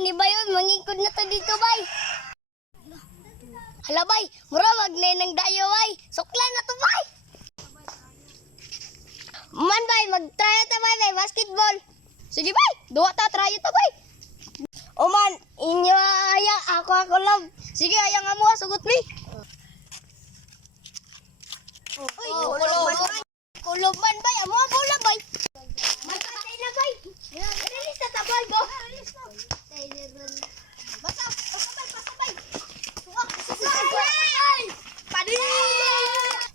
ni Bayon, mangikod na to dito, bay. Hala, bay, mura wag na nang dayo, bay. Suklan na to, bay. Man, bay, mag-try ta, bay, basketball. Sige, bay, duwa ta, try ta, bay. O man, inyo ayang, ako lang. Sige, ayang mo, sugot mi. Uy, kulob man, bay, amo bola, bay. Magkatay na, bay. Release na tabal, bo. Basta, pasabay.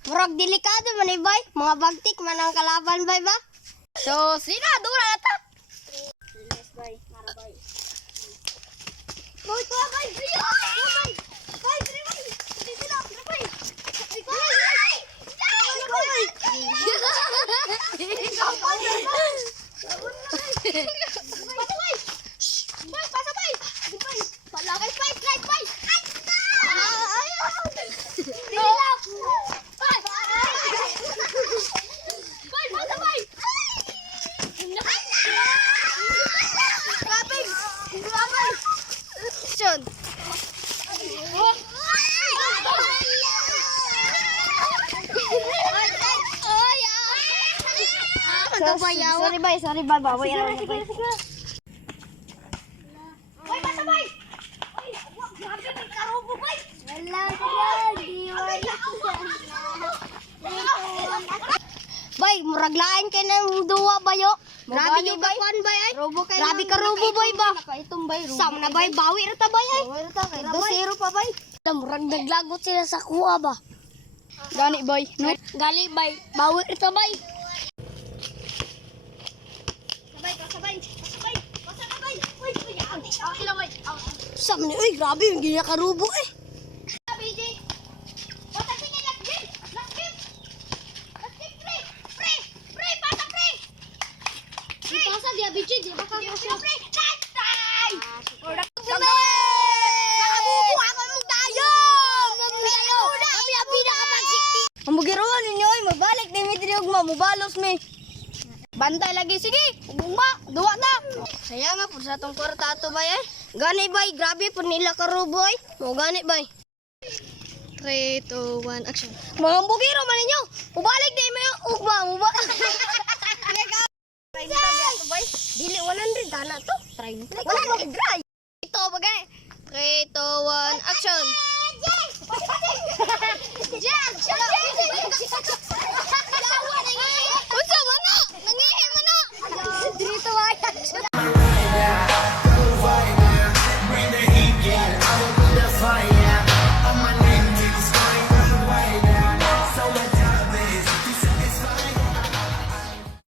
Murag delikado man, bay. Mga bagtik man ang kalaban, bay, ba? So, sino? Dura na ta. Release, bay. Mara, bay. Boy, tuwa, bay. Bay. Bay, bay. Bay. Sino? Bay. Sorry, bay. Bawi na lang, bay. Bay, basta, bay. Ay, grabe, may karubo, bay. Wala bay, muraglaan ka ng duwa, bayo. Grabe yung bakwan, bay, ay. Grabe ka rubo, bay, ba? Sam na, bay. Bawi na ta, bay, ay. 2-0 pa, bay. Murag naglagot sila sa kuha, ba? Gani, bay. Gali, bay. Bawi na ta, bay. Sam ni, uy, grabe yung ginakarubo eh. Ang bugiruan ninyo ay mabalik na Dimitri Ugma, mubalos mi. Bantay lagi, sige, ugma, duwa na. Saya nga po sa itong kwartato bay eh. Gani bay, grabe po nila karubo ay. Mo gani bay. 3, 2, 1, action. Mga bugiro man ninyo, mubalik na yung ugma, mubalik. Dili 100 dana to. 30. Wala mo dry. Ito bagay. 3, 2, 1, action.